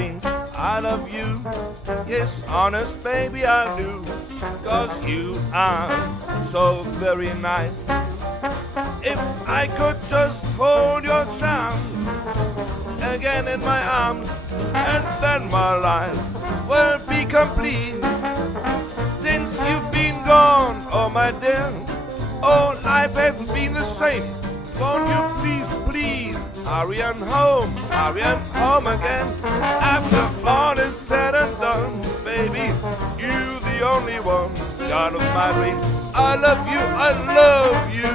dreams. I love you, yes, honest baby I do, 'cause you are so very nice. If I could just hold your charm again in my arms, and then my life will be complete. Since you've been gone, oh my dear, oh, life hasn't been the same. Won't you please, please, hurry on home again. After all is said and done, baby, you the only one, God of my dreams. I love you, I love you.